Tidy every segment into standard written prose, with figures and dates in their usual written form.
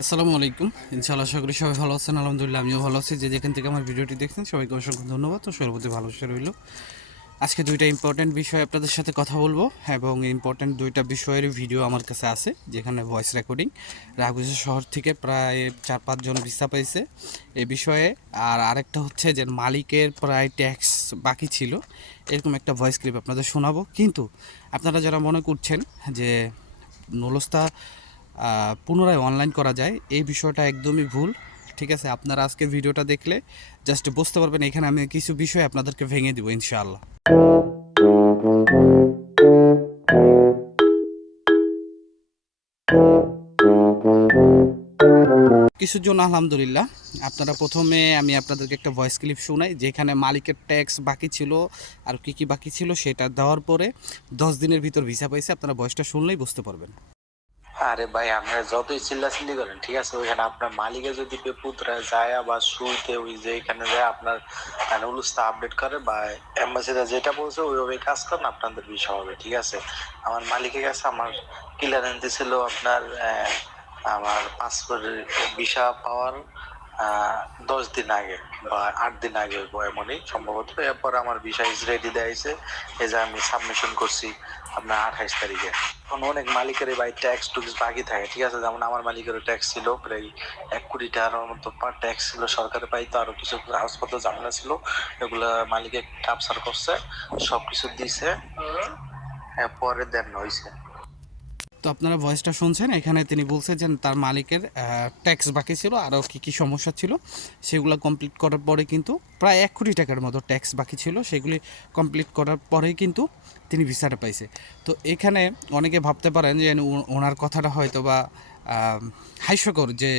আসসালামু আলাইকুম। ইনশাআল্লাহ আশা করি সবাই ভালো আছেন। আলহামদুলিল্লাহ আমিও ভালো আছি। যে যেখান থেকে আমার ভিডিওটি দেখছেন সবাইকে অসংখ্য ধন্যবাদ ও সর্বপ্রতি ভালোবাসা রইল। আজকে দুইটা ইম্পর্ট্যান্ট বিষয় আপনাদের সাথে কথা বলবো এবং ইম্পর্ট্যান্ট দুইটা বিষয়ের ভিডিও আমার কাছে আছে, যেখানে ভয়েস রেকর্ডিং। রাঘুজা শহর থেকে প্রায় 4-5 জন ভিসা পাইছে এই বিষয়ে। আর আরেকটা হচ্ছে যে মালিকের প্রায় ট্যাক্স বাকি ছিল, এরকম একটা ভয়েস ক্লিপ আপনাদের শোনাবো। কিন্তু আপনারা যারা মনে করছেন যে নুলস্তা পুনরায় অনলাইন করা যায়, এই বিষয়টা একদমই ভুল। ঠিক আছে, আপনারা আজকের ভিডিওটা দেখলে জাস্ট বুঝতে পারবেন। এখানে আমি কিছু বিষয় আপনাদেরকে ভেঙে দিব ইনশাআল্লাহ। কিছুর জন্য আলহামদুলিল্লাহ। আপনারা প্রথমে আমি আপনাদেরকে একটা ভয়েস ক্লিপ শোনাই, যেখানে মালিকের ট্যাক্স বাকি ছিল আর কি কি বাকি ছিল সেটা দেওয়ার পরে 10 দিনের ভিতর ভিসা পাইছে। আপনারা ভয়েসটা শুনলেই বুঝতে পারবেন। আরে ভাই, আমরা যতই চিল্লাচিল্লি করেন, ঠিক আছে, ওইখানে আপনার মালিকে যদি পেপুতরা যায় বা শুইতে ওই যে এখানে যায় আপনার রুলসটা আপডেট করে বা এম্বাসিরা যেটা বলছে ওইভাবে কাজ করেন, আপনাদের বিষয় হবে। ঠিক আছে, আমার মালিকের কাছে আমার ক্লিয়ারেন্স ছিল আপনার আমার পাসপোর্টের ভিসা পাওয়ার 10 দিন আগে বা 8 দিন আগে এমনই সম্ভবত। এরপর আমার ভিসা ইজ রেডি দেয়াইছে, এই যে আমি সাবমিশন করছি আপনার 28 তারিখে। এখন অনেক মালিকের ভাই ট্যাক্স টুক্স বাকি থাকে, ঠিক আছে, যেমন আমার মালিকেরও ট্যাক্স ছিল প্রায় 1 কোটি টাকার মতো ট্যাক্স ছিল, সরকারে পাইতো, আরো কিছু কাগজপত্র ঝামেলা ছিল, এগুলো মালিকে ক্যাপচার করছে, সবকিছু দিছে, পরে দেন হয়েছে। তো আপনারা ভয়েসটা শুনছেন, এখানে তিনি বলছে যে তার মালিকের ট্যাক্স বাকি ছিল, আরও কী কী সমস্যা ছিল সেগুলো কমপ্লিট করার পরে কিন্তু প্রায় 1 কোটি টাকার মতো ট্যাক্স বাকি ছিল, সেগুলি কমপ্লিট করার পরেই কিন্তু তিনি ভিসাটা পাইছে। তো এখানে অনেকে ভাবতে পারেন যে ওনার কথাটা হয়তো বা হাস্যকর, যে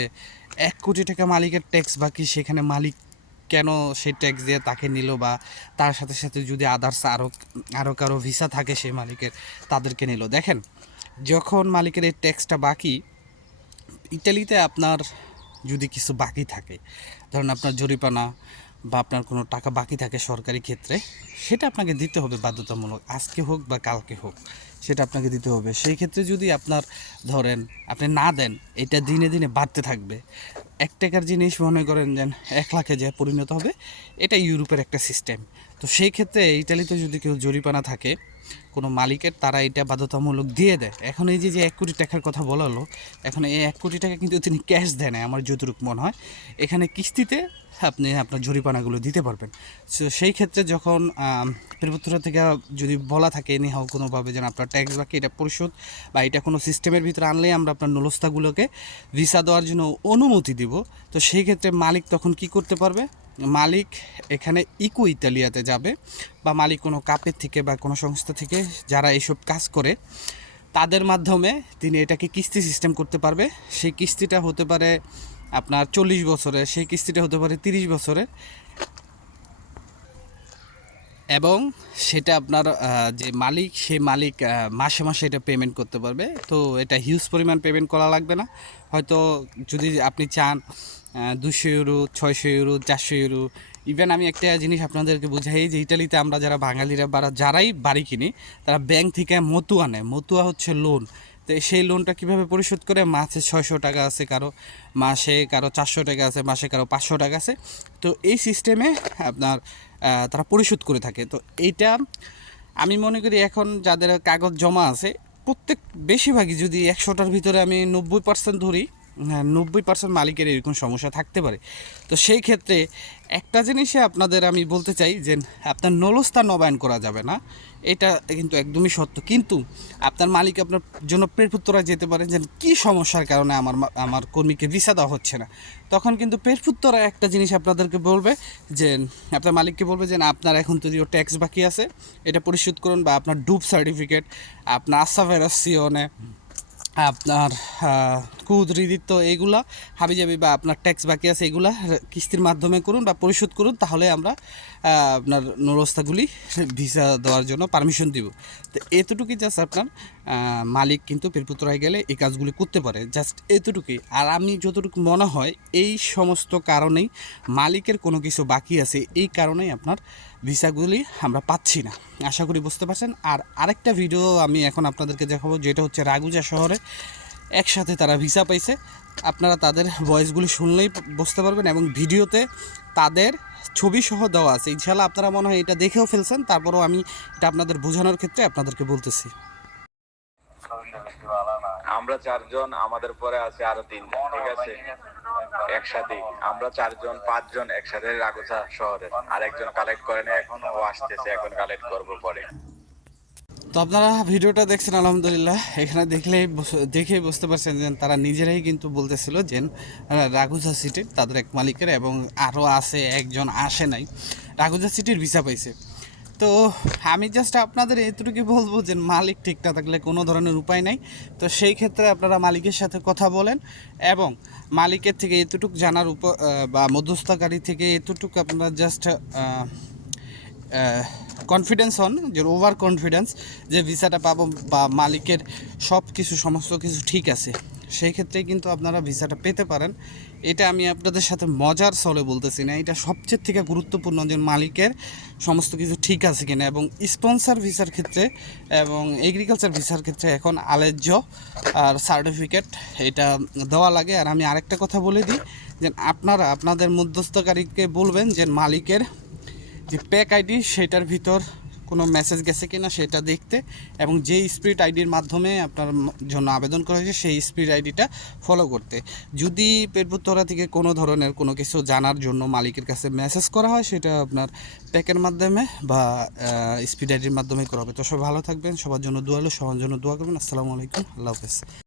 1 কোটি টাকা মালিকের ট্যাক্স বাকি, সেখানে মালিক কেন সেই ট্যাক্স দিয়ে তাকে নিল, বা তার সাথে সাথে যদি আদার্স আরও কারো ভিসা থাকে সেই মালিকের, তাদেরকে নিল। দেখেন, যখন মালিকের এই ট্যাক্সটা বাকি, ইটালিতে আপনার যদি কিছু বাকি থাকে, ধরুন আপনার জরিমানা বা আপনার কোনো টাকা বাকি থাকে সরকারি ক্ষেত্রে, সেটা আপনাকে দিতে হবে বাধ্যতামূলক, আজকে হোক বা কালকে হোক সেটা আপনাকে দিতে হবে। সেই ক্ষেত্রে যদি আপনার ধরেন আপনি না দেন, এটা দিনে দিনে বাড়তে থাকবে। 1 টাকার জিনিস মনে করেন যে 1 লাখে যে পরিণত হবে, এটা ইউরোপের একটা সিস্টেম। তো সেই ক্ষেত্রে ইটালিতে যদি কেউ জরিমানা থাকে কোনো মালিকের, তারা এটা বাধ্যতামূলক দিয়ে দেয়। এখন এই যে 1 কোটি টাকার কথা বলা হলো, এখন এই 1 কোটি টাকা কিন্তু তিনি ক্যাশ দেয় না, আমার যতটুকু মনে হয়। এখানে কিস্তিতে আপনি আপনার জরিমানাগুলো দিতে পারবেন। সো সেই ক্ষেত্রে যখন প্রেফেক্টুরা থেকে যদি বলা থাকে এনিহাও কোনোভাবে যেন আপনার ট্যাক্স বাকি, এটা পরিশোধ বা এটা কোনো সিস্টেমের ভিতরে আনলেই আমরা আপনার নুলস্তাগুলোকে ভিসা দেওয়ার জন্য অনুমতি দিব। তো সেই ক্ষেত্রে মালিক তখন কি করতে পারবে? মালিক এখানে ইকো ইতালিয়াতে যাবে, বা মালিক কোনো কাপের থেকে বা কোনো সংস্থা থেকে যারা এইসব কাজ করে, তাদের মাধ্যমে তিনি এটাকে কিস্তি সিস্টেম করতে পারবে। সেই কিস্তিটা হতে পারে আপনার 40 বছরের, সেই কিস্তিটা হতে পারে 30 বছরের, এবং সেটা আপনার যে মালিক, সেই মালিক মাসে মাসে এটা পেমেন্ট করতে পারবে। তো এটা হিউজ পরিমাণ পেমেন্ট করা লাগবে না। হয়তো যদি আপনি চান 200 ইউরো, 600 ইউরো, 400 ইউরো। ইভেন আমি একটা জিনিস আপনাদেরকে বুঝাই, যে ইটালিতে আমরা যারা বাঙালিরা বা যারাই বাড়ি কিনি, তারা ব্যাংক থেকে মতুয়া নেয়। মতুয়া হচ্ছে লোন। তো সেই লোনটা কীভাবে পরিশোধ করে? মাসে 600 টাকা আছে কারো, মাসে কারো 400 টাকা আছে, মাসে কারো 500 টাকা আছে। তো এই সিস্টেমে আপনার তারা পরিশোধ করে থাকে। তো এইটা আমি মনে করি এখন যাদের কাগজ জমা আছে, প্রত্যেক বেশিরভাগই যদি 100টার ভিতরে আমি 90% ধরি, হ্যাঁ 90% মালিকের এরকম সমস্যা থাকতে পারে। তো সেই ক্ষেত্রে একটা জিনিসে আপনাদের আমি বলতে চাই যে আপনার নলস্তা নবায়ন করা যাবে না, এটা কিন্তু একদমই সত্য। কিন্তু আপনার মালিক আপনার জন্য প্রেরপুত্তরা যেতে পারে যে কী সমস্যার কারণে আমার কর্মীকে ভিসা দেওয়া হচ্ছে না। তখন কিন্তু প্রেরপুত্তরা একটা জিনিস আপনাদেরকে বলবে যে, আপনার মালিককে বলবে যে আপনার এখন যদিও ট্যাক্স বাকি আছে, এটা পরিশোধ করুন, বা আপনার ডুব সার্টিফিকেট, আপনার আসাভেরাসিওনে, আপনার কুদরিদিত্ব, এইগুলা হাবিজাবি বা আপনার ট্যাক্স বাকি আছে, এগুলা কিস্তির মাধ্যমে করুন বা পরিশোধ করুন, তাহলে আমরা আপনার নরস্তাগুলি ভিসা দেওয়ার জন্য পারমিশন দিব। তো এতটুকুই জাস্ট আপনার মালিক কিন্তু পেরপুত্রায় গেলে এই কাজগুলি করতে পারে, জাস্ট এতটুকুই। আর আমি যতটুকু মনে হয় এই সমস্ত কারণেই মালিকের কোনো কিছু বাকি আছে, এই কারণেই আপনার ভিসাগুলি আমরা পাচ্ছি না। আশা করি বুঝতে পারছেন। আর আরেকটা ভিডিও আমি এখন আপনাদেরকে দেখাবো, যেটা হচ্ছে রাগুজা শহরে একসাথে তারা ভিসা পাইছে। আপনারা তাদের ভয়েসগুলি শুনলেই বুঝতে পারবেন এবং ভিডিওতে তাদের ছবি সহ দেওয়া আছে। ইনশাল্লাহ আপনারা মনে হয় এটা দেখেও ফেলছেন, তারপরেও আমি এটা আপনাদের বোঝানোর ক্ষেত্রে আপনাদেরকে বলতেছি। আমরা 4 জন, আমাদের পরে আছে আরো 3 জন, ঠিক আছে? একসাথে আমরা 4 জন 5 জন একসাথে রাগুসা শহরে, আর একজন কালেক্ট করে না এখন, ও আসতেছে, এখন কালেক্ট করবো পরে। তো আপনারা ভিডিওটা দেখছেন আলহামদুলিল্লাহ। এখানে দেখেই বুঝতে পারছেন যে তারা নিজেরাই কিন্তু বলতেছিল যে রাগুজা সিটির তাদের এক মালিকের এবং আরও আছে একজন আসে নাই, রাগুজা সিটির ভিসা পাইছে। তো আমি জাস্ট আপনাদের এতটুকু বলবো যে মালিক ঠিক না থাকলে কোনো ধরনের উপায় নাই। তো সেই ক্ষেত্রে আপনারা মালিকের সাথে কথা বলেন এবং মালিকের থেকে এতটুকু জানার বা মধ্যস্থকারী থেকে এতটুকু আপনারা জাস্ট কনফিডেন্স হন, যে ওভার কনফিডেন্স যে ভিসাটা পাবো বা মালিকের সব কিছু সমস্ত কিছু ঠিক আছে, সেই ক্ষেত্রে কিন্তু আপনারা ভিসাটা পেতে পারেন। এটা আমি আপনাদের সাথে মজার ছলে বলতেছি না, এটা সবচেয়ে থেকে গুরুত্বপূর্ণ যে মালিকের সমস্ত কিছু ঠিক আছে কিনা। এবং স্পন্সর ভিসার ক্ষেত্রে এবং এগ্রিকালচার ভিসার ক্ষেত্রে এখন আলেজ্য আর সার্টিফিকেট এটা দেওয়া লাগে। আর আমি আরেকটা কথা বলে দিই যে আপনারা আপনাদের মধ্যস্থকারীকে বলবেন যে মালিকের যে প্যাক আইডি সেটার ভিতর কোনো মেসেজ গেছে কিনা সেটা দেখতে, এবং যে স্পিরিট আইডির মাধ্যমে আপনার জন্য আবেদন করা হয়েছে সেই স্পিরিট আইডিটা ফলো করতে। যদি পেটপুত্তরা থেকে কোনো ধরনের কোনো কিছু জানার জন্য মালিকের কাছে মেসেজ করা হয়, সেটা আপনার প্যাকের মাধ্যমে বা স্পিরিট আইডির মাধ্যমে করা হবে। তো সব ভালো থাকবেন, সবার জন্য দোয়া হলো, সবার জন্য দোয়া করবেন। আসসালামু আলাইকুম, আল্লাহ হাফেজ।